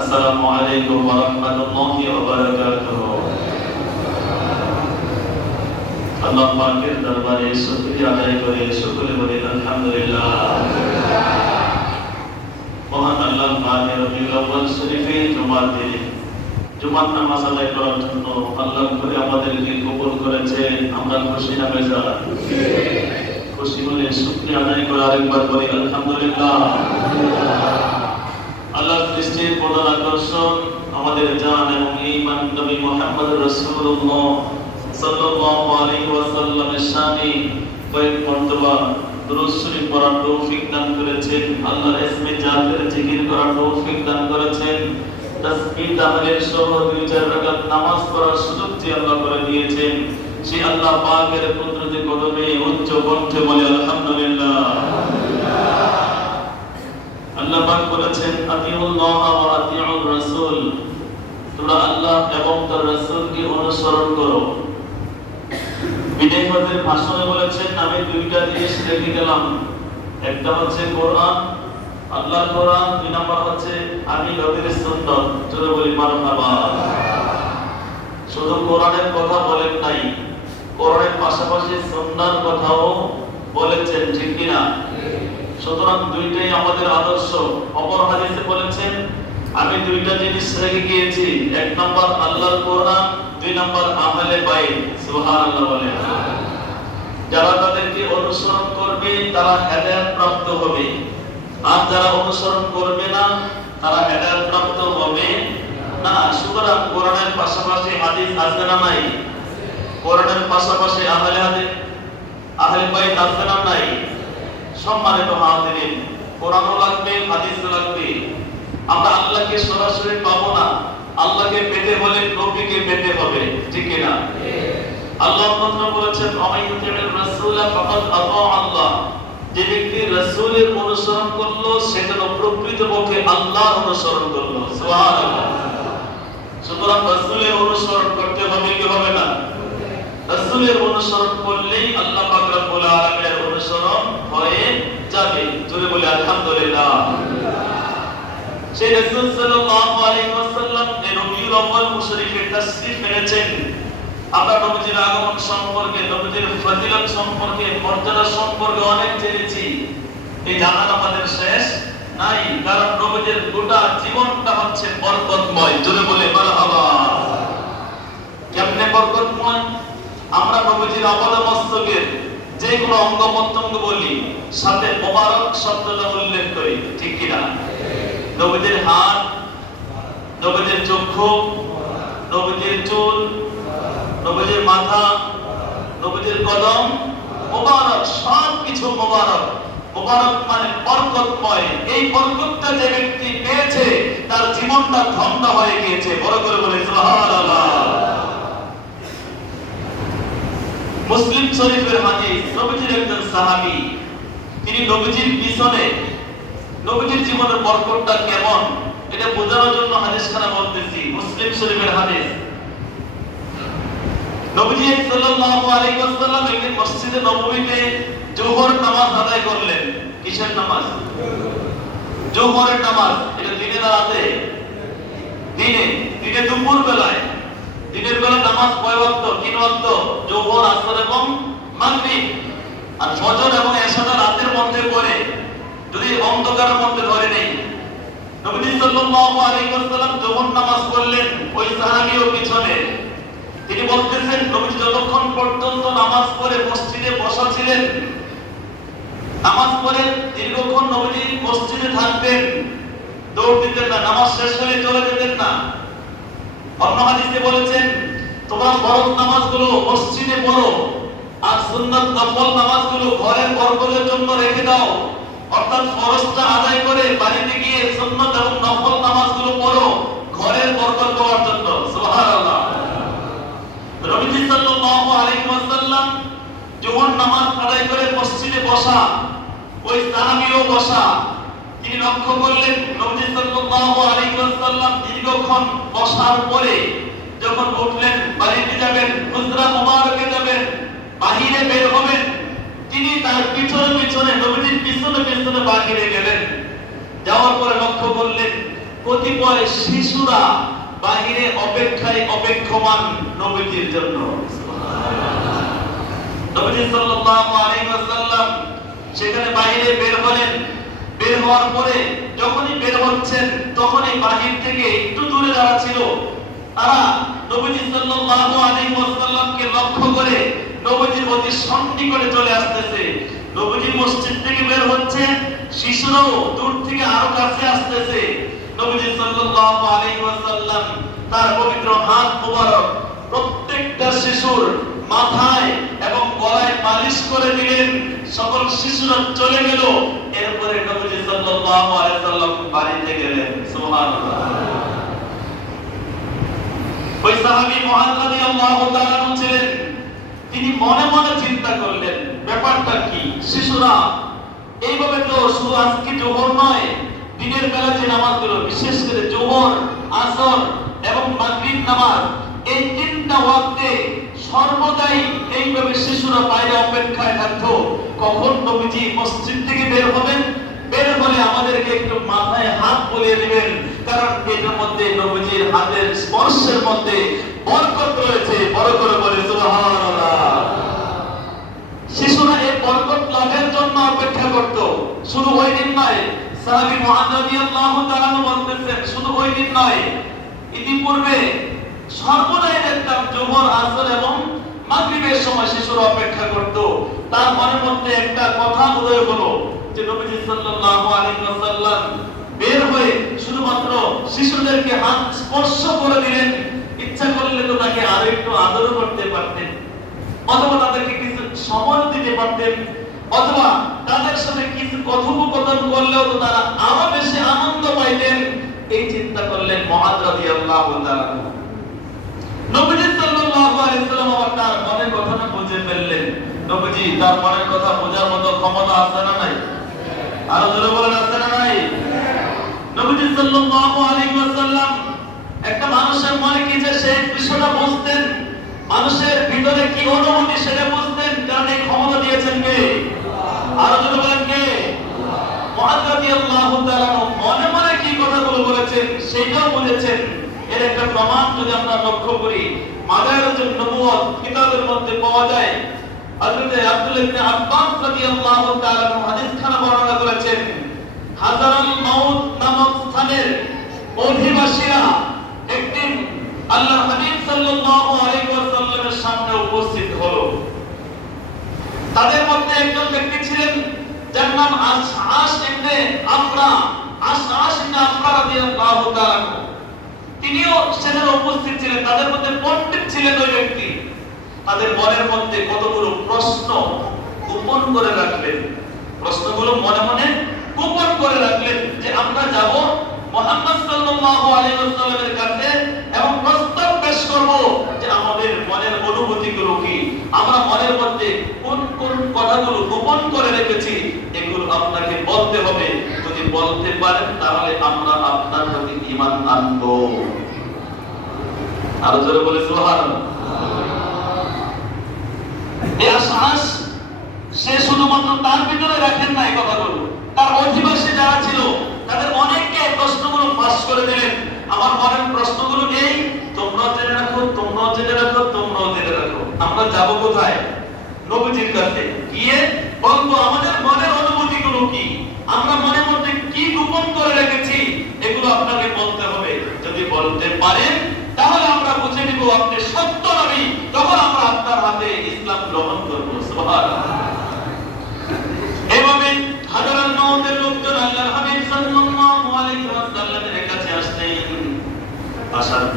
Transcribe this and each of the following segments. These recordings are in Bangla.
আসসালামু আলাইকুম ওয়া রাহমাতুল্লাহি ওয়া বারাকাতুহু। আল্লাহ পাকের দরবারে শুকরিয়া আদায় করে সকলে বলি আলহামদুলিল্লাহ। মহান আল্লাহ পাকের রবিউল আউয়াল শরীফের জুমার দিনে জুমার নামাজ আদায় করার জন্য আল্লাহ করে আমাদেরকে কবুল করেছেন। আমরা খুশি না বেজার? খুশি হলে শুকরিয়া আদায় করে আরেকবার বলি আলহামদুলিল্লাহ। আল্লাহর দৃষ্টির প্রধান আকর্ষণ আমাদের জান এবং ঈমান নবী মুহাম্মদ রাসূলুল্লাহ সাল্লাল্লাহু আলাইহি ওয়াসাল্লামের শানে কয়েক মর্তবা দুরূদ শরীফ পড়ার তৌফিক দান করেছেন। আল্লাহর ইসমে জাতের জিকির করার তৌফিক দান করেছেন। তাসবিহ তাহলিল সহ 2-4 রাকাত নামাজ পড়ার সুযোগ যে আল্লাহ করে দিয়েছেন, সেই আল্লাহ পাকের কুদরতি কদমে উচ্চ কণ্ঠে বলে আলহামদুলিল্লাহ। আল্লাহ পাক বলেছেন আতিউল্লাহ ওয়া আতিউর রাসূল, তোমরা আল্লাহ এবং তার রাসূলকে অনুসরণ করো। বিদায় হজের ভাষণে বলেছেন আমি দুইটা জিনিস রেখে গেলাম, একটা হচ্ছে কোরআন, আল্লাহর কোরআন, 2 নাম্বার হচ্ছে আমি নবীর সুন্নাত। চলো বলি মারহাবা। শুধু কোরআনের কথা বলেন নাই, কোরআনের পাশাপাশি সুন্নাহর কথাও বলেছেন, ঠিক কি না? সুতরাং দুইটাই আমাদের আদর্শ। অপর হাদিসে বলেছেন আমি দুইটা জিনিস রেখে গিয়েছি, 1 নাম্বার আল্লাহর কোরআন, 2 নাম্বার আহলে বাইত। সুবহানাল্লাহ বলেন। যারা তাদেরকে অনুসরণ করবে তারা হেদায়েত প্রাপ্ত হবে, আর যারা অনুসরণ করবে না তারা হেদায়েত প্রাপ্ত হবে না। সুতরাং কোরআনের পাশাপাশি হাদিস আছে না নাই? কোরআনের পাশাপাশি আহলে বাইত আছে না নাই? সম্মানিত হাজিরিন, কোরআনও লাগবে, হাদিসও লাগবে। আমরা আল্লাহকে সরাসরি পাবো না, আল্লাহকে পেতে হলে নবীকে পেতে হবে, ঠিক কি না? আল্লাহ মাত্র বলেছেন আমাইয়ুতির রাসূলা ফাকাদ আতা আল্লাহ, যে ব্যক্তি রাসূলের অনুসরণ করলো সে যেন প্রকৃতপক্ষে আল্লাহর অনুসরণ করলো। সুবহানাল্লাহ। সুতরাং রাসূলের অনুসরণ করতে হবে কি হবে না? রাসূলের অনুসরণ করলেই আল্লাহ পাক রব্বুল আলামিনের অনুসরণ হয়ে যাবে। জোরে বলি আলহামদুলিল্লাহ। সেই রাসূল সাল্লাল্লাহু আলাইহি ওয়াসাল্লাম এই রবিউল আউয়াল মুশরিকের তাশরীফ এনেছেন। আমরা নবীজির আগমন সম্পর্কে, নবীজির ফজিলত সম্পর্কে, মর্যাদা সম্পর্কে অনেক জেনেছি। এই জানার আমাদের শেষ নাই, কারণ নবীজির গোটা জীবনটা হচ্ছে বরকতময়। জোরে বলি মারহাবা। কেমনে বরকতময়? আমরা নবীজির আপাদ মস্তকের যে কোনো অঙ্গ প্রত্যঙ্গ বলি, সাথে মোবারক শব্দটা উল্লেখ করি, ঠিক কি না? নবীজির হাত, নবীজির চক্ষু, নবীজির চুল, নবীজির মাথা, নবীজির কদম মোবারক, সব কিছু মোবারক। মোবারক মানে বরকতময়। এই বরকতটা যে ব্যক্তি পেয়েছে তার জীবনটা ধন্য হয়ে গিয়েছে। বড় করে বলে সুবহানাল্লাহ। মুসলিম শরীফের হাদিস, নবীজির একজন সাহাবী, তিনি নবীজির পিছনে নবীজির জীবনের বরকতটা কেমন এটা বোঝানোর জন্য হাদিসখানা বলতেছি। মুসলিম শরীফের হাদিস, নবীজি সাল্লাল্লাহু আলাইহি ওয়াসাল্লাম একদিন মসজিদে নববীতে জোহর নামাজ আদায় করলেন। কিসের নামাজ? জোহরের নামাজ। এটা দিনে না রাতে? দিনে। দিনে দুপুর বেলায়। দিনের বেলা নামাজ কয় ওয়াক্ত? 3 ওয়াক্ত, জোহর, আসর এবং মাগরিব। আর ফজর এবং এশাটা রাতের মধ্যে পড়ে, যদি অন্ধকারের মধ্যে ধরে নেই। নবী সাল্লাল্লাহু আলাইহি ওয়াসাল্লাম জোহর নামাজ পড়লেন, ওই সাহাবীও পিছনে। তিনি বলতেছেন নবী যতক্ষণ পর্যন্ত নামাজ পড়ে মসজিদে বসা ছিলেন, নামাজ পড়ে দীর্ঘক্ষণ নবী মসজিদে থাকতেন, দৌড় দিতেন না, নামাজ শেষ হলে চলে যেতেন না। অন্য হাদিসে বলেছেন তোমরা ফরজ নামাজগুলো মসজিদে পড়ো আর সুন্নাত নফল নামাজগুলো ঘরের বরকতের জন্য রেখে দাও। অর্থাৎ ফরজটা আদায় করে বাড়িতে গিয়ে সুন্নাত এবং নফল নামাজগুলো পড়ো ঘরের বরকত পাওয়ার জন্য। সুবহানাল্লাহ। নবীজি সাল্লাল্লাহু আলাইহি ওয়াসাল্লাম যখন নামাজ আদায় করে মসজিদে বসা, ওই সাহাবীও বসা, তিনি লক্ষ্য করলেন নবী সাল্লাল্লাহু আলাইহি ওয়াসাল্লাম দীর্ঘক্ষণ বসার পরে যখন উঠলেন বাড়িতে যাবেন, হুজরা মুবারকে যাবেন, বাহিরে বের হবেন, তিনি তার পিছনে পিছনে নবীজির পিছনে পিছনে বাহিরে গেলেন। যাওয়ার পরে লক্ষ্য করলেন কতিপয় শিশুরা বাহিরে অপেক্ষায় অপেক্ষমান নবীজির জন্য। নবীজি সাল্লাল্লাহু আলাইহি ওয়াসাল্লাম সেখানে বাইরে বের হলেন। বের হওয়ার পরে যখনই বের হচ্ছেন তখনই বাহির থেকে একটু দূরে যারা ছিল তারা নবীজি সাল্লাল্লাহু আলাইহি ওয়াসাল্লামকে লক্ষ্য করে নবীজির অতি সন্নিকটে চলে আসতেছে। নবীজি মসজিদ থেকে বের হচ্ছে, শিশুরাও দূর থেকে আরো কাছে আসতেছে। নবীজি সাল্লাল্লাহু আলাইহি ওয়াসাল্লাম তার পবিত্র হাত মোবারক প্রত্যেকটা শিশুর মাথায় এবং গলায় মালিশ করে দিলেন। সকল শিশুরা চলে গেল। এরপরে নবীজি সাল্লাল্লাহু আলাইহি ওয়াসাল্লাম বাড়িতে গেলেন। সুবহানাল্লাহ। ওই সাহাবী মুআয রাদিয়াল্লাহু তাআলা ছিলেন, তিনি মনে মনে চিন্তা করলেন ব্যাপারটা কি। শিশুরা এইভাবে তো শুধু আজকে জোহর নয়, দিনের বেলা যে নামাজগুলো বিশেষ করে জোহর, আসর এবং মাগরিব নামাজ, এই তিনটা ওয়াক্তে সর্বদাই এইভাবে শিশুরা বাইরে অপেক্ষায় থাকতো কখন নবীজি মসজিদ থেকে বের হবেন। বের হলে আমাদেরকে একটু মাথায় হাত বুলিয়ে দিবেন, কারণ এর মধ্যে নবীজির হাতের স্পর্শের মধ্যে বরকত রয়েছে। বড় করে বলে সুবহানাল্লাহ। শিশুরা এই বরকত লাভের জন্য অপেক্ষা করত। শুধু ওই দিন নয়, সাহাবী মুআয রাদিয়াল্লাহু তাআলা বলতেছেন শুধু ওই দিন নয়, ইতিপূর্বে সর্বদাই দেখতাম জোহর, আসর এবং মাগরিবের সময় শিশুরা অপেক্ষা করত। তার মনের মধ্যে একটা কথা উদয় হলো যে নবীজি সাল্লাল্লাহু আলাইহি ওয়াসাল্লাম বের হয়ে শুধুমাত্র শিশুদেরকে হাত স্পর্শ করে দিলেন, ইচ্ছা করলে তো তাকে আরো একটু আদর করতে পারতেন, অথবা তাদেরকে কিছু সময় দিতে পারতেন, অথবা তাদের সাথে কিছু কথোপকথন করলেও তো তারা আরো বেশি আনন্দ পাইতেন। এই চিন্তা করলেন মুআয রাদিয়াল্লাহু তাআলা। নবীজি সাল্লাল্লাহু আলাইহি ওয়াসাল্লাম আবার তার মনের কথাটা বুঝে ফেললেন। নবীজি তার মনের কথা বোঝার মতো ক্ষমতা আছে না নাই? আরো জোরে বলেন আছে না নাই? নবীজি সাল্লাল্লাহু আলাইহি ওয়াসাল্লাম একটা মানুষের মনে কি যে সেই বিষয়টা বুঝতেন, মানুষের ভিতরে কি অনুভূতি সেটা বুঝতেন, কারণ এই ক্ষমতা দিয়েছেন কে? আরো জোরে বলেন কে? মুআয রাদিয়াল্লাহু তাআলা মনে মনে কি কথাগুলো বলেছেন সেটাও বুঝেছেন। এর একটা প্রমাণ যদি আমরা লক্ষ্য করি মাদারিজুন নবুওয়াত কিতাবের মধ্যে পাওয়া যায়। হযরত আব্দুল্লাহ ইবনে আব্বাস রাদিয়াল্লাহু তাআলা হাদিসখানা বর্ণনা করেছেন, হাজারুল মাউত নামক স্থানের অধিবাসীরা একদিন আল্লাহর হাবিব সাল্লাল্লাহু আলাইহি ওয়াসাল্লামের সামনে উপস্থিত হলো। তাদের মধ্যে একজন ব্যক্তি ছিলেন যার নাম আশআশ ইবনে আফরা। আশআশ ইবনে আফরা রাদিয়াল্লাহু তাআলা তিনিও সেখানে উপস্থিত ছিলেন। তাদের মধ্যে পণ্ডিত ছিলেন ওই ব্যক্তি। তাদের মনের মধ্যে কতগুলো প্রশ্ন গোপন করে রাখলেন, প্রশ্নগুলো মনে মনে গোপন করে রাখলেন যে আমরা যাব মুহাম্মদ সাল্লাল্লাহু আলাইহি ওয়াসাল্লামের কাছে এবং প্রস্তাব পেশ করব যে আমাদের মনের অনুভূতিগুলো কি, আমরা মনের মধ্যে কোন কোন কথাগুলো গোপন করে রেখেছি এগুলো আপনাকে বলতে হবে। যদি বলতে পারেন তাহলে আমরা আপনার প্রতি ঈমান আনব। আরো জোরে বলে সুবহানাল্লাহ। এই আশআশ সে শুধুমাত্র তার ভিতরে রাখেন না এই কথাগুলো, তার অধিবাসী যারা ছিল তাদের অনেককে প্রশ্নগুলো ফাঁস করে দিলেন। আমার মনের প্রশ্নগুলো এই, তোমরা জেনে রাখো, তোমরা জেনে রাখো, তোমরা জেনে রাখো। আমরা যাব কোথায়? নবীজির কাছে গিয়ে বলবো আমাদের মনের অনুভূতিগুলো কি, আমরা মনের মধ্যে কি গোপন করে রেখেছি এগুলো আপনাকে বলতে হবে। যদি বলতে পারেন তাহলে আমরা বুঝে নিব আপনি সত্য নবী, তখন আমরা আপনার হাতে ইসলাম গ্রহণ করব। সুবহানাল্লাহ। এভাবে হাজারান মাউতের লোকজন আল্লাহর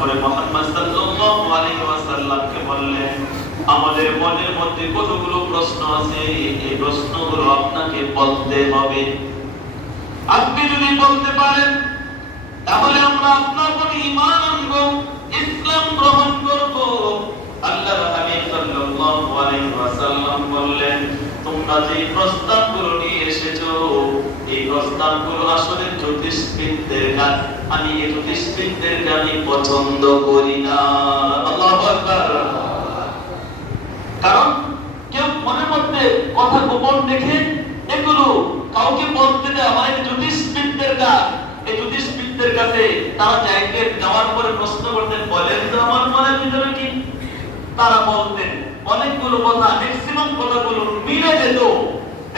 তারপরে মুহাম্মদ সাল্লাল্লাহু আলাইহি ওয়াসাল্লামকে বললেন, আমাদের মনের মধ্যে কতগুলো প্রশ্ন আছে, এই প্রশ্নগুলো আপনাকে বলতে হবে। আপনি যদি বলতে পারেন তাহলে আমরা আপনার প্রতি ঈমান আনবো, ইসলাম গ্রহণ করব। আল্লাহর হাবিব সাল্লাল্লাহু আলাইহি ওয়াসাল্লাম বললেন, তোমরা যে প্রস্তাবগুলো নিয়ে এসেছো এই প্রস্তাবগুলো আসলে জ্যোতিষবিদদের কাজ। আমি এই জ্যোতিষবিদদেরকে আমি পছন্দ করি না। আল্লাহু আকবার। কারণ কেউ মনের মধ্যে কথা গোপন রেখে এগুলো কাউকে বলতে দেয় আমার এই জ্যোতিষবিদদের কাজ। এই জ্যোতিষবিদদের কাছে তারা যাইতে যাওয়ার পরে প্রশ্ন করতেন, বলেন তো আমার মনের ভিতরে কি? তারা বলতেন অনেকগুলো কথা, ম্যাক্সিমাম কথাগুলো মিলে যেত।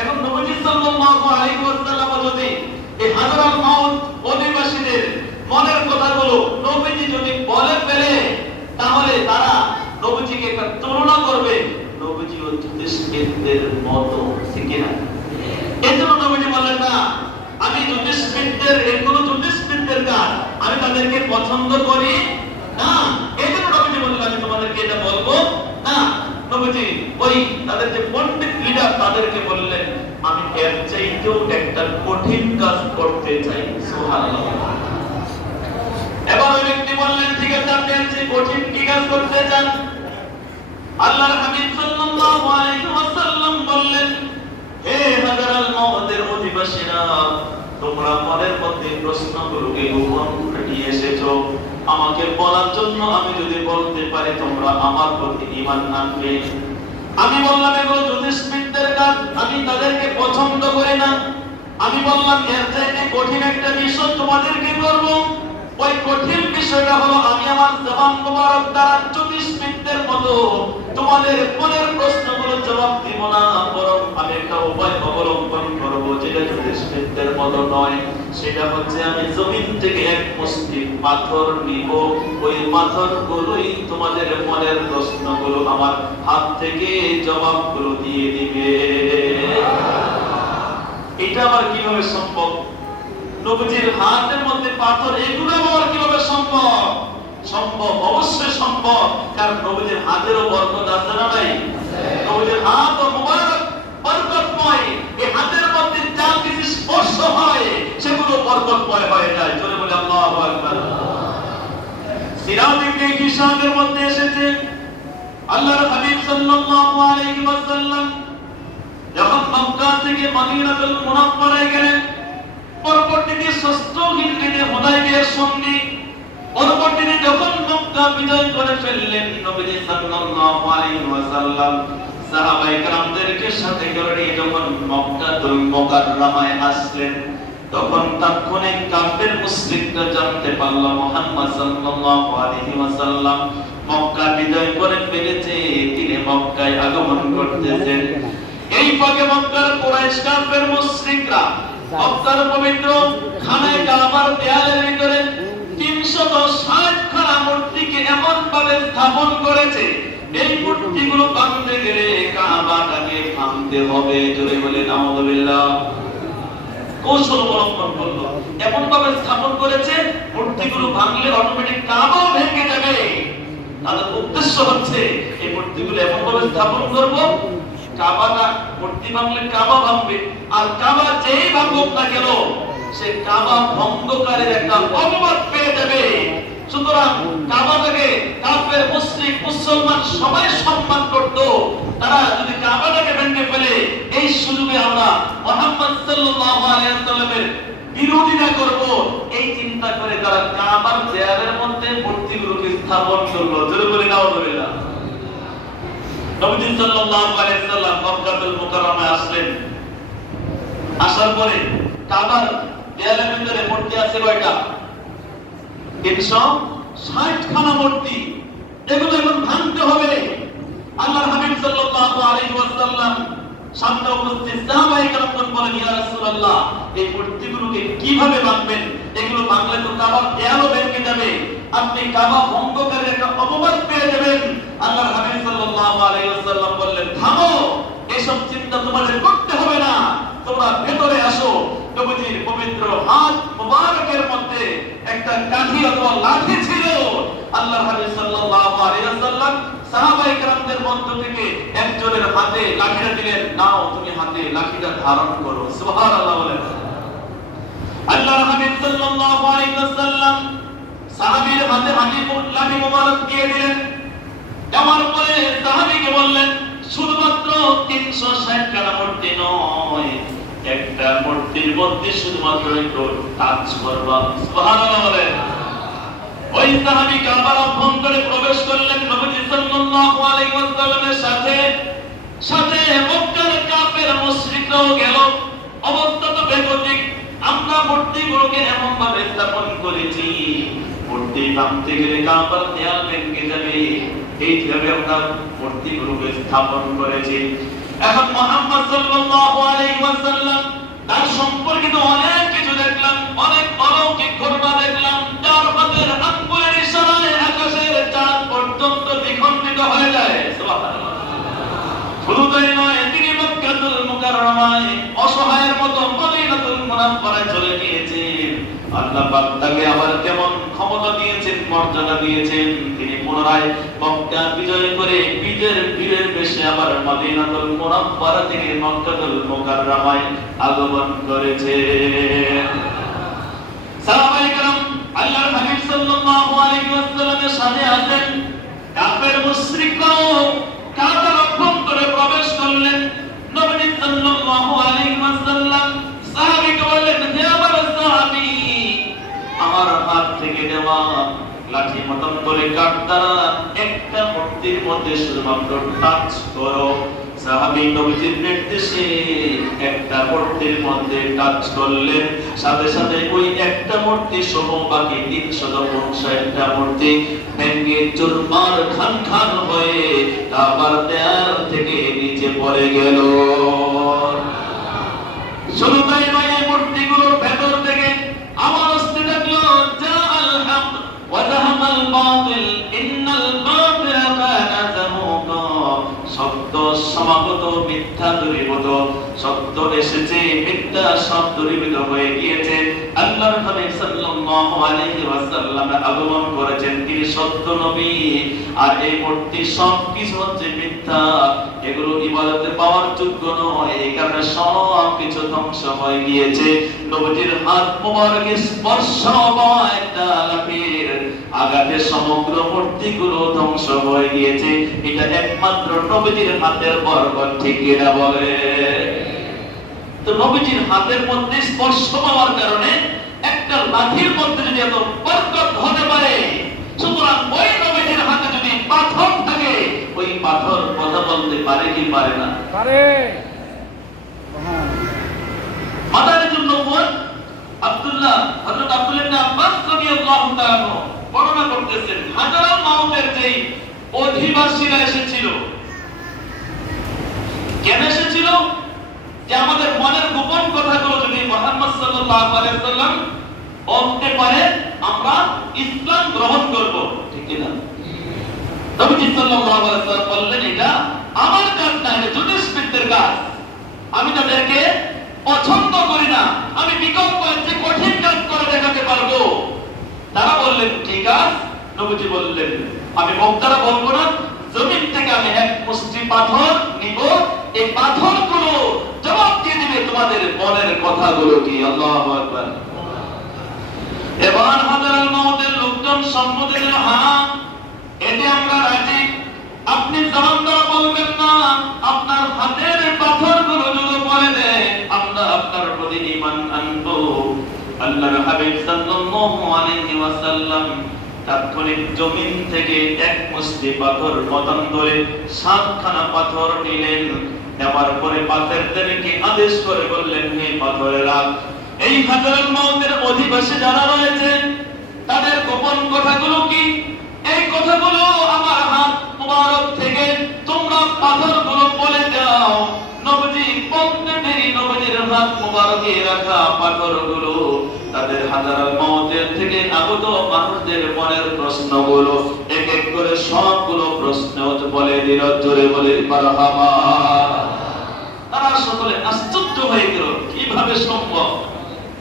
এখন নবী সাল্লাল্লাহু আলাইহি ওয়াসাল্লাম যদি এই হাজরাল মাউত অধিবাসীদের মনের কথাগুলো নবীজি যদি বলে ফেলে তাহলে তারা নবীজিকে একটা তুলনা করবে নবীজি ও জ্যোতিষবিদদের মতো, ঠিক না? এজন্য নবীজি বলেন না আমি জ্যোতিষবিদদের এগুলো জ্যোতিষবিদদের কাজ, আমি তাদেরকে পছন্দ করি না। এজন্য নবীজি বললেন আমি তোমাদেরকে এটা বলবো না। নবীজি ওই তাদের যে পণ্ডিত লিডার তাদেরকে বললেন আমি এর চাইতেও একটা কঠিন কাজ করতে চাই। সুবহানাল্লাহ। এবার ওই ব্যক্তি বললেন ঠিক আছে আপনি এর চেয়ে কঠিন কি কাজ করতে চান? আল্লাহর হাবিব সাল্লাল্লাহু আলাইহি ওয়াসাল্লাম বললেন, হে হাজরাল মাউতের অধিবাসীরা, তোমরা মনের মধ্যে প্রশ্নগুলোকে গোপন করে নিয়ে এসেছো, আমাকে বলার জন্য আমি যদি বলতে পারি তোমরা আমার প্রতি ঈমান আনবে। আমি বললাম এগুলো জ্যোতিষবিদদের কাজ, আমি তাদেরকে পছন্দ করি না। আমি বললাম এর চাইতে কঠিন একটা বিষয় তোমাদেরকে করব। ওই কঠিন বিষয়টা হলো আমি আমার জবান মোবারক দ্বারা জ্যোতিষবিদদের মতো তোমাদের মনের প্রশ্নগুলো জবাব দিব না, বরং আমি একটা উপায় অবলম্বন করব যেটা জ্যোতিষবিদদের মতো নয়। সেটা হচ্ছে আমি জমিন থেকে এক মুষ্টি পাথর নিব, ওই পাথরগুলোই তোমাদের মনের প্রশ্নগুলো আমার হাত থেকে জবাবগুলো দিয়ে দিবে। এটা আবার কিভাবে সম্ভব? নবীজির হাতের মধ্যে পাথর, এগুলো আবার কিভাবে সম্ভব? সম্ভব, অবশ্যই সম্ভব, কারণ নবীজির হাতেরও বরকত আছে না নাই? নবীজির হাত ও মুবারক বরকতময়। এই হাতের মধ্যে যা কিছু স্পর্শ হয় সেগুলো বরকতময় হয়ে যায়। জোরে বলে আল্লাহু আকবার। সিরাত ইবনে হিশামের মধ্যে এসেছে আল্লাহর হাবিব সাল্লাল্লাহু আলাইহি ওয়াসাল্লাম যখন মক্কা থেকে মদিনাতুল মুনাওয়ারায় গেলেন, পরবর্তীতে ষষ্ঠ হিজরিতে হুদায়বিয়ার সন্ধি, পরবর্তীতে যখন মক্কা বিজয় করে ফেললেন নবী সাল্লাল্লাহু আলাইহি ওয়াসাল্লাম সাহাবায়ে কেরামদেরকে সাথে করে নিয়ে যখন মক্কাতুল মুকাররমায় আসলেন, তখন তাৎক্ষণিক কাফের মুশরিকরা জানতে পারল মুহাম্মদ সাল্লাল্লাহু আলাইহি ওয়াসাল্লাম মক্কা বিজয় করে ফেলেছে, তিনি মক্কায় আগমন করতেছেন। এই ফাঁকে মক্কার কুরাইশ কাফের মুশরিকরা মক্কার পবিত্র খানায় কাবার দেয়ালের ভিতরে 360 খানা মূর্তিকে এমন ভাবে স্থাপন করেছে, এই মূর্তিগুলো ভাঙতে গেলে কাবাটাকে ভাঙতে হবে। জোরে বলে নাউযুবিল্লাহ। কৌশল অবলম্বন করলো, এমন ভাবে স্থাপন করেছে মূর্তিগুলো ভাঙলে অটোমেটিক কাবাও ভেঙে যাবে। তাদের উদ্দেশ্য হচ্ছে এই মূর্তিগুলো এমন ভাবে স্থাপন করব কাবাটা, মূর্তি ভাঙলে কাবা ভাঙবে, আর কাবা যেই ভাঙুক না কেন সে কাবা ভঙ্গকারীর একটা অপবাদ পেয়ে যাবে। সুতরাং কাবাটাকে কাফের মুশরিক মুসলমান সবাই সম্মান করত, তারা যদি কাবাটাকে ভেঙে ফেলে এই সুযোগে আমরা মুহাম্মদ সাল্লাল্লাহু আলাইহি ওয়াসাল্লামের বিরোধিতা করব, এই চিন্তা করে তারা কাবার দেয়ালের মধ্যে মূর্তিগুলোকে স্থাপন করলো। জোরে বলে নাউযুবিল্লাহ। নবী সাল্লাল্লাহু আলাইহি ওয়াসাল্লাম মক্কাতুল মুকাররমায় আসলেন। আসার পরে কাবার দেয়ালের ভিতরে মূর্তি আছে কয়টা? 360 খানা মূর্তি। এগুলো এখন ভাঙতে হবে। আল্লাহর হাবিব সাল্লাল্লাহু আলাইহি ওয়াসাল্লাম সামনে উপস্থিত সাহাবায়ে কেরামগণ বলেন, ইয়া রাসূলুল্লাহ এই মূর্তিগুলোকে কিভাবে ভাঙবেন? এগুলো ভাঙলে তো কাবার দেয়ালও ভেঙে যাবে, আপনি কাবা ভঙ্গকারীর একটা অপবাদ পেয়ে যাবেন। আল্লাহর হাবিব সাল্লাল্লাহু আলাইহি ওয়াসাল্লাম বললেন, থামো, এসব চিন্তা তোমাদের করতে হবে না, তোমরা ভেতরে আসো। নবীজির পবিত্র হাত মুবারকের মধ্যে একটা কাঠি অথবা লাঠি ছিল। আল্লাহর হাবিব সাল্লাল্লাহু আলাইহি ওয়াসাল্লাম সাহাবায়ে কেরামদের মধ্য থেকে একজনের হাতে লাঠিটা দিলেন, নাও তুমি হাতে লাঠিটা ধারণ করো। সুবহানাল্লাহ বলেন। আল্লাহর হাবিব সাল্লাল্লাহু আলাইহি ওয়াসাল্লাম সাহাবীর হাতে লাঠি মোবারক দিয়ে দিলেন। দেওয়ার পরে সাহাবীকে বললেন, শুধুমাত্র 360 টাকা মূর্তি নয়, একটা মূর্তির মধ্যে শুধুমাত্র একটু টাচ করবা। সুবহানাল্লাহ বলেন। ওই সাহাবী কাবার অভ্যন্তরে প্রবেশ করলেন নবী সাল্লাল্লাহু আলাইহি ওয়াসাল্লামের সাথে। সাথে মক্কার কাফের মুশরিকরাও গেল। অবস্থা তো বেগতিক। আমরা মূর্তিগুলোকে এমন ভাবে স্থাপন করেছি, মূর্তি ভাঙতে গেলে কাবার দেয়াল ভেঙে যাবে, এইভাবে আমরা মূর্তিগুলোকে স্থাপন করেছি। এখন মুহাম্মদ সাল্লাল্লাহু আলাইহি ওয়াসাল্লাম তার সম্পর্কিত অনেক কিছু দেখলাম, অনেক অলৌকিক ঘটনা দেখলাম, যার হাতের আঙ্গুলের ইশারায় আকাশের চাঁদ পর্যন্ত দ্বিখণ্ডিত হয়ে যায়। সুবহানাল্লাহ। শুধু তাই নয়, তিনি মক্কাতুল মুকাররমায় অসহায়ের মতো মদিনাতুল মুনাওয়ারায় চলে গিয়েছেন। আল্লাহ পাক তাকে আবার কেমন ক্ষমতা দিয়েছেন, মর্যাদা দিয়েছেন, তিনি পুনরায় মক্কা বিজয় করে বীরের বেশে আবার মদিনাতুল মুনাওয়ারা থেকে মক্কাতুল মুকাররমায় আগমন করেছেন। সাহাবায়ে কেরাম আল্লাহর হাবিব সাল্লাল্লাহু আলাইহি ওয়াসাল্লামের সাথে আছেন। কাফের মুশরিকরাও কাবার অভ্যন্তরে প্রবেশ করলেন। নবী সাল্লাল্লাহু আলাইহি ওয়াসাল্লাম সাহাবীকে বললেন, হে আমার সাহাবী, আমার হাত থেকে দেওয়া লাঠি মতন করে কাটতারা একটা মূর্তির মধ্যে শুধুমাত্র টাচ করো। সাহাবী নবীজির নির্দেশে একটা মূর্তির মধ্যে টাচ করলেন। সাথে সাথে ওই একটা মূর্তি সহ বাকি 359টা মূর্তি ভেঙে চুরমার খান খান হয়ে কাবার দেয়াল থেকে নিচে পড়ে গেল। শুধু তাই নয়, এই মূর্তিগুলোর ভেতর থেকে আওয়াজ আসতে লাগলো, জাআল হক ওয়া যাহাকাল বাতিল ইন্নাল বাতিলা কানা যাহুকা। সত্য সমাগত, মিথ্যা দূরীভূত। সত্য এসেছে, মিথ্যা সব দূরীভূত হয়ে গিয়েছে। আল্লাহর হাবিব সাল্লাল্লাহু আলাইহি ওয়াসাল্লাম আগমন করেছেন, তিনি সত্য নবী। আর এই মূর্তি সব কিছু হচ্ছে মিথ্যা, এগুলো ইবাদতে পাওয়ার যোগ্য নয়। এই কারণে সব কিছু ধ্বংস হয়ে গিয়েছে। নবীজির হাত মোবারকে স্পর্শ পাওয়া একটা লাঠির আঘাতে সমগ্র মূর্তিগুলো ধ্বংস হয়ে গিয়েছে। এটা একমাত্র নবীজির হাতের বরকত, ঠিক কিনা বলে? তো নবীজির হাতের মধ্যে স্পর্শ পাওয়ার কারণে একটা লাঠির মধ্যে যদি এত বরকত হতে পারে, সুতরাং ওই নবীজির হাতে যদি পাথর থাকে, ওই পাথর কথা বলতে পারে কি পারে না? পারে। মাদারিজুন নবুওয়াত আব্দুল্লাহ হযরত আব্দুল্লাহ ইবনে আব্বাস রাদিয়াল্লাহু তাআলা বর্ণনা করতেছেন, হাজারাল মাউতের যেই অধিবাসীরা এসেছিল, কেন এসেছিল? যে আমাদের মনের গোপন কথাগুলো যদি মুহাম্মদ সাল্লাল্লাহু আলাইহি ওয়াসাল্লাম বলতে পারে, আমরা ইসলাম গ্রহণ করব, ঠিক কি না? নবী সাল্লাল্লাহু আলাইহি ওয়াসাল্লাম বললেন, এটা আমার কাজ না, এটা যুধিষ্ঠিরদের কাজ। আমি তাদেরকে পছন্দ করি না, আমি বিকল্প যে কঠিন কাজ করে দেখাতে পারবো। তারা বললেন, ঠিক আছে। নবীজি বললেন, আমি বক্তারা বলবো না, জমিন থেকে আমি এক মুষ্টি পাথর নিব, এই পাথরগুলো জবাব দিয়ে দিবে তোমাদের মনের কথাগুলো কি। আল্লাহু আকবার। এবার হাজারাল মাউতের লোকজন সম্মতি দিল, হ্যাঁ এতে আমরা রাজি। আপনি জবান দ্বারা বলবেন না, আপনার হাতের পাথরগুলো যদি বলে দেয়, আমরা আপনার প্রতি ঈমান আনবো। আল্লাহর হাবিব সাল্লাল্লাহু আলাইহি ওয়াসাল্লাম তাৎক্ষণিক জমিন থেকে এক মুষ্টি পাথর মতন ধরে 7খানা পাথর নিলেন। নেওয়ার পরে পাথরদেরকে আদেশ করে বললেন, হে পাথরেরা, এই হাজারাল মাউতের অধিবাসী যারা রয়েছে তাদের গোপন কথাগুলো কি? এই কথাগুলো আমার হাত মুবারক থেকে তোমরা পাথরগুলো বলে দাও। নবীজি বলতে দেরি, নবীজির হাত মুবারকে রাখা পাথরগুলো তাদের হাজারাল মাউতের থেকে আগত মানুষদের মনের প্রশ্নগুলো এক এক করে সবগুলো প্রশ্ন বলে দিল। জোরে বলে মারহাবা। তারা সকলে আশ্চর্য হয়ে গেল, কিভাবে সম্ভব?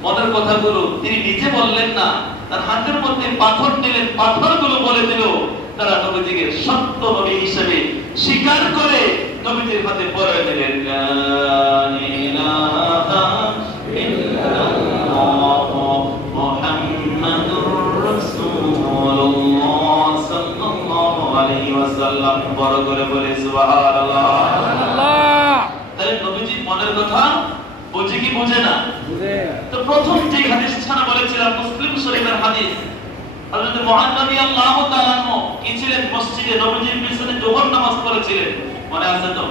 মনের কথাগুলো তিনি নিজে বললেন না, তার হাতের মধ্যে পাথর নিলেন, পাথরগুলো বলে দিল, তারা নবীজিকে সত্য নবী হিসেবে স্বীকার করে নবীজির হাতে পরে দিলেন, লা ইলাহা ইল্লাল্লাহ মুহাম্মাদুর রাসূলুল্লাহ সাল্লাল্লাহু আলাইহি ওয়াসাল্লাম। বড় করে বলে সুবহানাল্লাহ। তাহলে নবীজি মনের কথা বুঝে কি বুঝে না? তো প্রথম যে হাদিস ছাড়া বলেছিলাম মুসলিম শরীফের হাদিস, হযরত মুআয রাদিয়াল্লাহু তাআলা আনহু কি ছিলেন, মসজিদে নবীজির পিছনে যোহর নামাজ পড়েছিলেন, মনে আছে তো?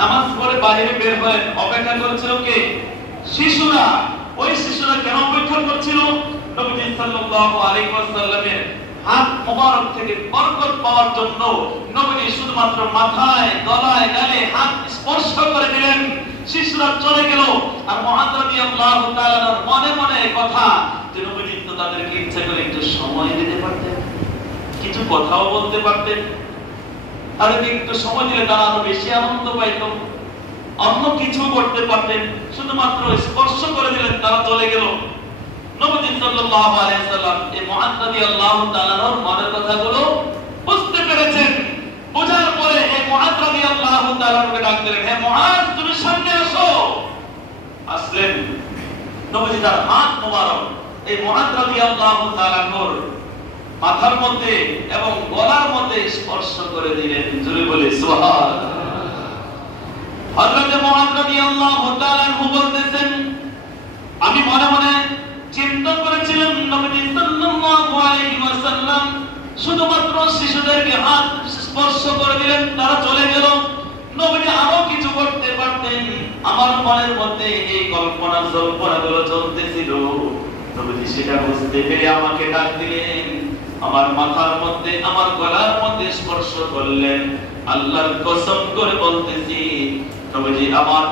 নামাজ পড়ে বাইরে বের হলেন, অপেক্ষা করেছিল কে? শিশুরা। ওই শিশুরা কেন অপেক্ষা করছিল? নবীজি সাল্লাল্লাহু আলাইহি ওয়াসাল্লামের হাত মোবারক থেকে বরকত পাওয়ার জন্য। নবীজি শুধুমাত্র মাথায়, গলায়, গালে হাত স্পর্শ করে দিলেন, শিশুরা চলে গেল। আর মুআয রাদিয়াল্লাহু তাআলা মনে মনে কথা যে নবীজি তো তাদেরকে ইচ্ছা করে একটু সময় দিতে পারতেন, কিছু কথাও বলতে পারতেন, তাদেরকে একটু সময় দিলে তারা আরো বেশি আনন্দ পাইত, অন্য কিছু করতে পারতেন, শুধুমাত্র স্পর্শ করে দিলেন, তারা চলে গেল। নবী সাল্লাল্লাহু আলাইহি ওয়াসাল্লাম এই মুআয রাদিয়াল্লাহু তাআলার মনের কথাগুলো বুঝতে পেরেছেন। বোঝার পরে এই মুআয রাদিয়াল্লাহু তাআলাকে ডাক দিলেন, হে মুআয, তুমি সামনে আসো। আসলেন। নবীজি তার হাত মোবারক এই মুআয রাদিয়াল্লাহু তাআলার মাথার মধ্যে এবং গলার মধ্যে স্পর্শ করে দিলেন। জোরে বলে সুবহানাল্লাহ। হযরত মুআয রাদিয়াল্লাহু তাআলা বলতেছেন, আমি মনে মনে চিন্তা করেছিলাম নবী সাল্লাল্লাহু আলাইহি ওয়াসাল্লাম শুধুমাত্র শিশুদেরকে হাত স্পর্শ করে দিলেন, তারা চলে গেল। নবীজি আরো কিছু করতে পারতেন। আমার মনের মধ্যে এই জল্পনাগুলো চলতেছিল। নবীজি সেটা বুঝতে পেরে আমাকে ডাক দিলেন, আমার মাথার মধ্যে, আমার গলার মধ্যে স্পর্শ করলেন। আল্লাহর কসম করে বলতেছি, নবীজি আমার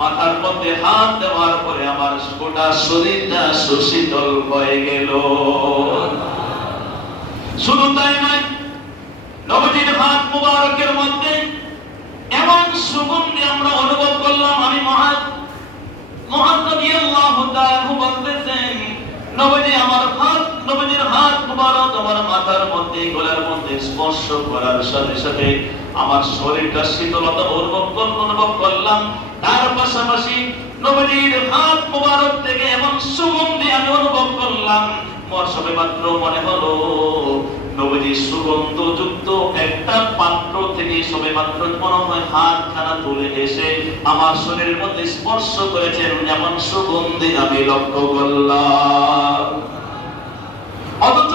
মাথার মধ্যে হাত দেওয়ার পরে আমার গোটা শরীরটা সুশীতল হয়ে গেল। শুধু তাই নয়, নবীজির হাত মুবারকের মধ্যে এমন সুগন্ধি আমরা অনুভব করলাম। আমি মুআয রাদিয়াল্লাহু তাআলা বলতেছেন, নবীজির হাত মুবারক আমার মাথার মধ্যে, গলার মধ্যে স্পর্শ করার সাথে সাথে আমার শরীরটা শীতলতা অনুভব করলাম। তার পাশাপাশি নবীজির হাত মুবারক থেকে এমন সুগন্ধি আমি অনুভব করলাম, সবে মাত্র মনে হলো নবীজির সুগন্ধযুক্ত একটা পাত্র থেকে সবে মাত্র মনে হয় হাতখানা তুলে এসে আমার শরীরের মধ্যে স্পর্শ করেছেন, এমন সুগন্ধি আমি লক্ষ্য করলাম। অথচ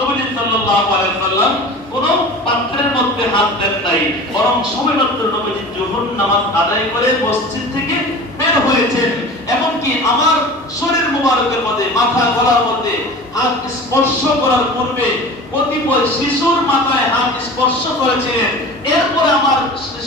নবী সাল্লাল্লাহু আলাইহি ওয়াসাল্লাম কোন পাত্রের মধ্যে হাত দেন নাই, বরং সবে মাত্র নবীজি যোহর নামাজ আদায় করে মসজিদ থেকে বের হয়েছেন। এমনকি আমার শরীর মুবারকের মধ্যে, মাথা গলার মধ্যে হাত স্পর্শ করার পূর্বে কতিপয় শিশুর মাথায় হাত স্পর্শ করেছিলেন, এরপরে আমার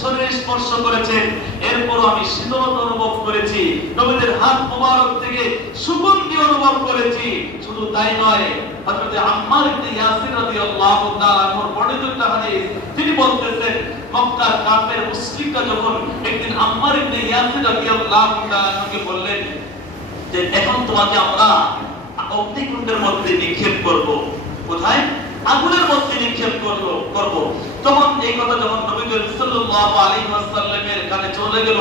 শরীরে স্পর্শ করেছেন, এরপর আমি শীতলতা অনুভব করেছি, নবীদের হাত মুবারক থেকে সুগন্ধি অনুভব করেছি। শুধু তাই নয়, হযরত আম্মার ইবনে ইয়াসির রাদিয়াল্লাহু তাআলা বর্ণিত একটা হাদিস, তিনি বলতেছেন, মক্কার কাফের মুশরিকরা যখন একদিন আম্মার ইবনে ইয়াসির রাদিয়াল্লাহু তাআলাকে বললেন যে এখন তোমাকে আমরা অগ্নিকুণ্ডের মধ্যে নিক্ষেপ করব। কোথায়? আগুনের মধ্যে নিক্ষেপ করব। তখন এই কথা যখন নবী করিম সাল্লাল্লাহু আলাইহি ওয়াসাল্লামের কানে চলে গেল,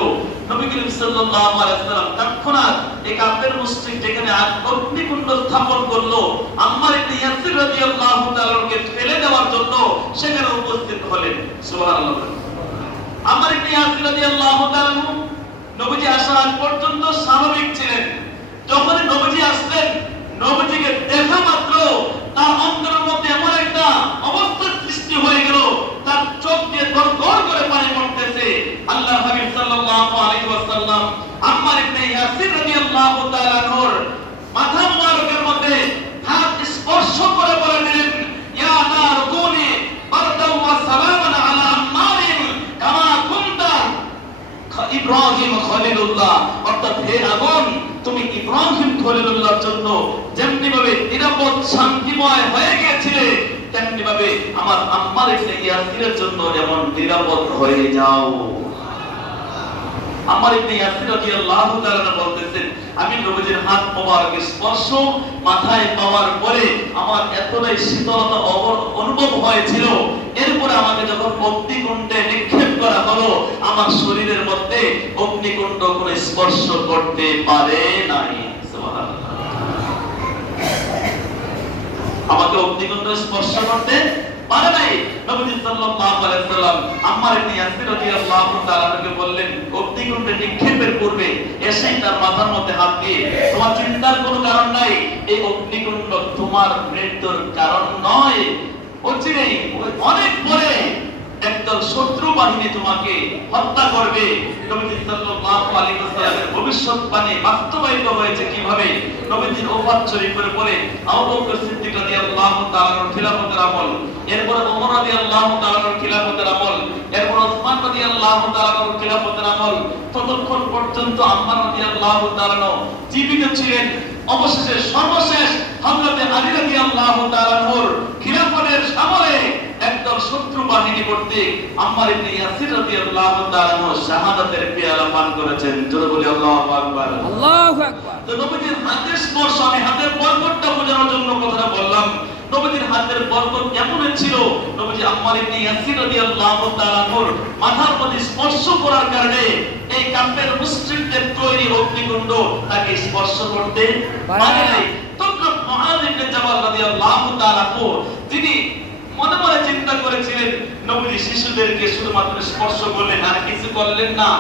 নবী করিম সাল্লাল্লাহু আলাইহি ওয়াসাল্লাম তৎক্ষণাৎ এই কাফের মুশরিক যেখানে অগ্নিকুণ্ড স্থাপন করলো, আম্মার ইবনে ইয়াসির রাদিয়াল্লাহু তাআলাকে ফেলে দেওয়ার জন্য সেখানে উপস্থিত হলেন। সুবহানাল্লাহ। আম্মার ইবনে ইয়াসির রাদিয়াল্লাহু তাআলা নবীজি আসার আগ পর্যন্ত স্বাভাবিক ছিলেন। যখন নবীজি আসলেন, নবীজিকে দেখা মাত্র তার অন্তরের মধ্যে এমন একটা অবস্থার সৃষ্টি হয়ে গেল, তার চোখ দিয়ে গড়গড় করে পানি পড়তেছে। আল্লাহর হাবিব সাল্লাল্লাহু আলাইহি ওয়াসাল্লাম আম্মার ইবনে ইয়াসির রাদিয়াল্লাহু তাআলা মাথা মুবারকের মধ্যে হাত স্পর্শ করে বলে দিলেন, ইয়া নার কুনি বারদাও ওয়া সালামান আলা আম্মারিন কামা কুনতা ইব্রাহিম খলিলুল্লাহ। অর্থাৎ হে আগুন, তুমি ইব্রাহিম খলিলুল্লাহর জন্য যেমনি ভাবে নিরাপদ শান্তিময় হয়ে গিয়েছিলে, তেমনি ভাবে আমার আম্মার ইবনে ইয়াসিরের জন্য যেমন নিরাপদ হয়ে যাও। আমার ইবনে ইয়াসির রাদিয়াল্লাহু তাআলা বলতেছেন, আমি নবীজির হাত মোবারকের স্পর্শ মাথায় পাওয়ার পরে আমার এতটাই শীতলতা অনুভব হয়েছিল, এরপরে আমাকে যখন অগ্নিকুণ্ডে নিক্ষেপ করা হলো, আমার শরীরের মধ্যে অগ্নিকুণ্ড কোনো স্পর্শ করতে পারে নাই। সুবহানাল্লাহ। আমাকে অগ্নিকুণ্ড স্পর্শ করতে পারে নাই। নবী সাল্লাল্লাহু আলাইহি ওয়াসাল্লাম আম্মার ইবনে ইয়াসির রাদিয়াল্লাহু তাআলাকে বললেন, অগ্নিকুণ্ডে নিক্ষেপের পূর্বে এসেই তার মাথার মধ্যে হাত দিয়ে, তোমার চিন্তার কোনো কারণ নাই, এই অগ্নিকুণ্ড তোমার মৃত্যুর কারণ নয়, অচিরেই অনেক পরে একদল শত্রু বাহিনী তোমাকে হত্যা করবে। নবী সাল্লাল্লাহু আলাইহি ওয়াসাল্লামের ভবিষ্যৎবাণী বাস্তবায়িত হয়েছে কিভাবে? নবীজির ওফাত শরীফের পরে আবু বকর সিদ্দিক রাদিয়াল্লাহু তাআলার খিলাফতের আমল, এরপর ওমর রাদিয়াল্লাহু তাআলার খিলাফতের আমল, এরপর ওসমান রাদিয়াল্লাহু তাআলার খিলাফতের আমল, ততক্ষণ পর্যন্ত আম্মার রাদিয়াল্লাহু তাআলা জীবিত ছিলেন। অবশেষে সর্বশেষ হযরত আলী রাদিয়াল্লাহু তাআলার খিলাফতের আমলে একদল শত্রু বাহিনী কর্তৃক আম্মার ইবনে ইয়াসির রাদিয়াল্লাহু তাআলা শাহাদাতের পেয়ালা পান করেছেন। জোরে বলি আল্লাহু আকবার। আল্লাহু আকবার। তো নবীজির হাতের স্পর্শ, আমি হাতের বরকতটা বোঝানোর জন্য কথাটা বললাম। নবীজির হাতের বরকত এমন ছিল, নবীজি আম্মার ইবনে ইয়াসির রাদিয়াল্লাহু তাআলার মাথার মধ্যে স্পর্শ করার কারণে এই কাফের মুশরিকদের তৈরি অগ্নিকুণ্ড তাকে স্পর্শ করতে পারে নাই। তখন মুআয ইবনে জাবাল রাদিয়াল্লাহু তাআলা তিনি মনে মনে চিন্তা করেছিলেন, নবীজি শিশুদেরকে শুধুমাত্র স্পর্শ করলেন, আর কিছু করলেন না।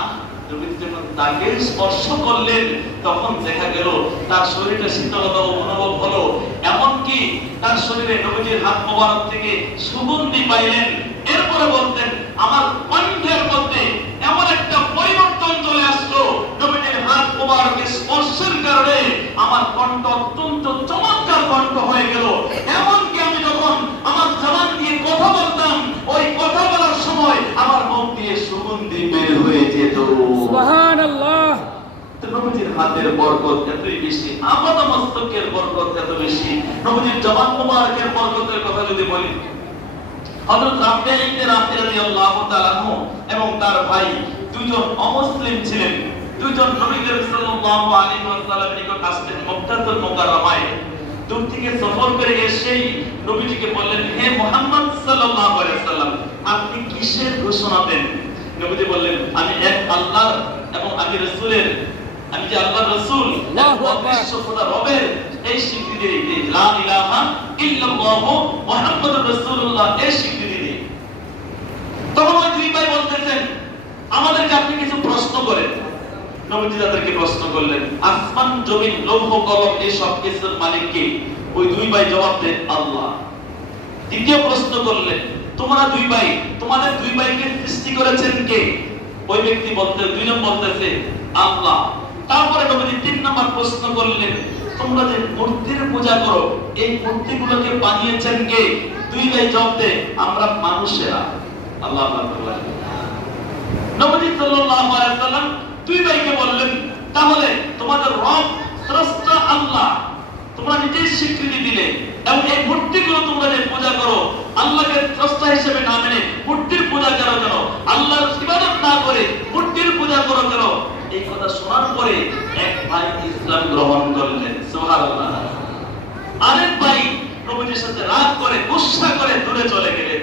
নবীজি যখন তাকে স্পর্শ করলেন, তখন দেখা গেল তার শরীরে শীতলতা অনুভব হলো, এমনকি তার শরীরে নবীজির হাত মোবারক থেকে সুগন্ধি পাইলেন। এরপরে বলতেন, আমার কণ্ঠের মধ্যে এমন একটা পরিবর্তন চলে আসলো, নবীজির হাত মোবারকের স্পর্শের কারণে আমার কণ্ঠ অত্যন্ত চমৎকার কণ্ঠ হয়ে গেল। এমনকি আমি যখন আমার জবান দিয়ে কথা বলতাম, ওই কথা বলার সময় আমার মুখ দিয়ে সুগন্ধি বের হয়ে যেত। সুবহানাল্লাহ। তো নবীজির হাতের বরকত এতই বেশি, আপাদ মস্তকের বরকত এত বেশি। নবীজির জবান মোবারকের বরকতের কথা যদি বলি, হযরত রাফি ইবনে রাফি রাদিয়াল্লাহু তাআলা এবং তার ভাই দুইজন অমুসলিম ছিলেন। দুইজন নবী করিম সাল্লাল্লাহু আলাইহি ওয়াসাল্লামের নিকট আসতেন মক্কাতুল মুকাররমায়। দূর থেকে সফর করে এসেই নবীজিকে বললেন, হে মুহাম্মদ সাল্লাল্লাহু আলাইহি ওয়াসাল্লাম, আপনি কিসের ঘোষণা দেন? নবীজি বললেন, আমি এক আল্লাহর এবং আমি রাসূলের, আমি যে আল্লাহর রাসূল, অদৃশ্য খোদা রবের এই স্বীকৃতি দিই, লা ইলাহা ইল্লাল্লাহ মুহাম্মাদুর রাসূলুল্লাহ, এই স্বীকৃতি দিই। তখন ওই দুই ভাই বলতেছেন, আমাদেরকে আপনি কিছু প্রশ্ন করেন। নবীজি তাদেরকে প্রশ্ন করলেন, আসমান জমিন লৌহ কলম এই সব কিছুর মালিক কে? ওই দুই ভাই জবাব দেন, আল্লাহ। দ্বিতীয় প্রশ্ন করলেন, তোমরা দুই ভাই, তোমাদের দুই ভাইকে সৃষ্টি করেছেন কে? ওই ব্যক্তি বলতে, দুইজন বলতেছে আল্লাহ। তারপরে নবীজি তিন নম্বর প্রশ্ন করলেন, তোমরা যে মূর্তির পূজা করো, এই মূর্তিগুলোকে বানিয়েছেন কে? দুই ভাই জবাব দেয়, আমরা মানুষেরা। আল্লাহু আকবার। নবীজি সাল্লাল্লাহু আলাইহি ওয়াসাল্লাম দুই ভাইকে বললেন, তাহলে তোমাদের রব স্রষ্টা আল্লাহ, তোমরা নিজেই স্বীকৃতি দিলে, এবং এই মূর্তিগুলো তোমরা যে পূজা করো, আল্লাহকে স্রষ্টা হিসেবে না মেনে মূর্তির পূজা করো কেন? আল্লাহর ইবাদত না করে মূর্তির পূজা করো কেন? এই কথা শোনার পরে এক ভাই ইসলাম গ্রহণ করলেন। সুবহানাল্লাহ। আরেক ভাই নবীজির সাথে রাগ করে, গুসা করে দূরে চলে গেলেন,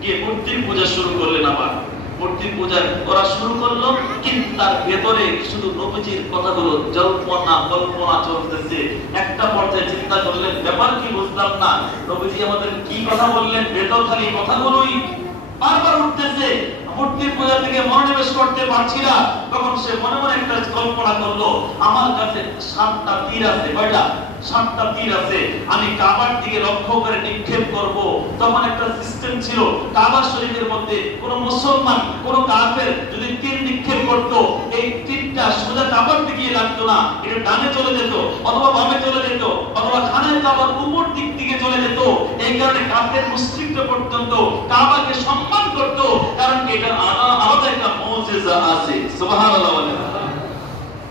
গিয়ে মূর্তির পূজা শুরু করলেন। আবার মূর্তি পূজা করা শুরু করলো, কিন্তু তার ভেতরে শুধু নবীজির কথাগুলো কল্পনা চলতেছে। একটা পর্যায়ে চিন্তা করলেন, ব্যাপার কি বুঝলাম না, নবীজি আমাদের কি কথা বললেন, ভেতর খালি কথাগুলোই বারবার উঠতেছে, মূর্তির পূজা থেকে মনোনিবেশ করতে পারছি না। তখন সে মনে মনে একটা কল্পনা করলো, আমার কাছে 7টা তীর আছে। কয়টা? 7টা তীর আছে। আমি কাবার দিকে লক্ষ্য করে নিক্ষেপ করব। তখন একটা সিস্টেম ছিল, কাবা শরীফের মধ্যে কোন মুসলমান, কোন কাফের যদি তীর নিক্ষেপ করত, এই তীরটা সোজা কাবার দিকে লাগতো না, এটা ডানে চলে যেত, অথবা বামে চলে যেত, অথবা খানায় কাবার উপর দিক থেকে চলে যেত। এই কারণে কাফের মুশরিকরা পর্যন্ত কাবাকে সম্মান করত, কারণ এটা আলাদা একটা মুজিজা আছে। সুবহানাল্লাহ।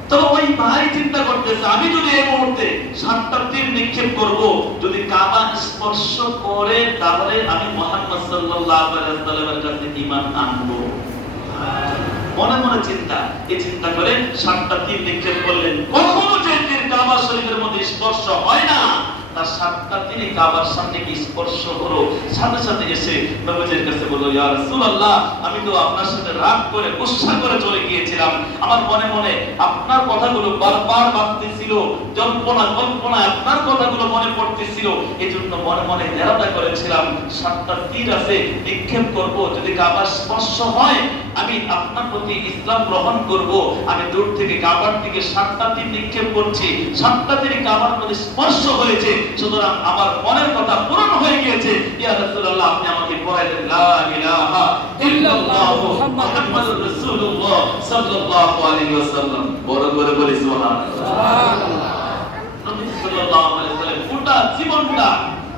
তবে ওই ভাই চিন্তা করতেছে, আমি যদি এই মুহূর্তে 7টা তীর নিক্ষেপ করব, যদি কাবা স্পর্শ করে, তাহলে আমি মুহাম্মদ সাল্লাল্লাহু আলাইহি ওয়াসাল্লামের কাছে ঈমান আনবো। মনে মনে চিন্তা, এই চিন্তা করে 7টা তীর নিক্ষেপ করলেন। কখনো যে তীর কাবা শরীফের মধ্যে স্পর্শ হয় না, তার 7টা তীর কাবার সামনে কি স্পর্শ হলো, সাথে সাথে এসে নবীজির কাছে বলল, ইয়া রাসূলুল্লাহ, আমি তো আপনার সাথে রাগ করে গুসসা করে চলে গিয়েছিলাম, আমার মনে মনে আপনার কথাগুলো বারবার ভাবতেছিল, কল্পনা আপনার কথাগুলো মনে পড়তেছিল, এজন্য মনে মনে ইরাদা করেছিলাম 7টা তীর আছে নিক্ষেপ করব, যদি কাবার স্পর্শ হয় আমি আপনার প্রতি ইসলাম গ্রহণ করব। আমি দূর থেকে কাবার দিকে 7টা তীর নিক্ষেপ করছি, 7টা তীর কাবার মধ্যে স্পর্শ হয়েছে, সুতরাং আমার মনের কথা পূরণ হয়ে গিয়েছে। ইয়া রাসূলুল্লাহ, আপনি আমাকে পড়াই দেন, লা ইলাহা ইল্লাল্লাহ মুহাম্মাদুর রাসূলুল্লাহ সাল্লাল্লাহু আলাইহি ওয়াসাল্লাম। বড় করে বলি সুবহানাল্লাহ। নবী সাল্লাল্লাহু আলাইহি ওয়াসাল্লাম পুরো জীবনটা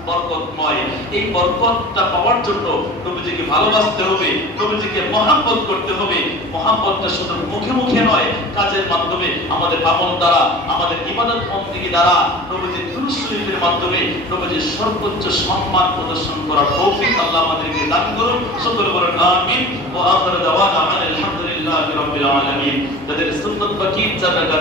বরকতময়। এই বরকতটা পাওয়ার জন্য নবীজিকে ভালোবাসতে হবে, নবীজিকে মহব্বত করতে হবে। মহব্বতটা শুধু মুখে মুখে নয়, কাজের মাধ্যমে, আমাদের আমল দ্বারা, আমাদের ইবাদত বন্দেগী দ্বারা, নবীজির দুরূদ শরীফের মাধ্যমে নবীজির সর্বোচ্চ সম্মান প্রদর্শন করার তৌফিক আল্লাহ আমাদেরকে দান করুন। সকলে বলেন আমিন। ওয়া আখিরু দাওয়ানা আলহামদুলিল্লাহি রাব্বিল আলামিন। তাদের সুন্নাত বাকি জায়গা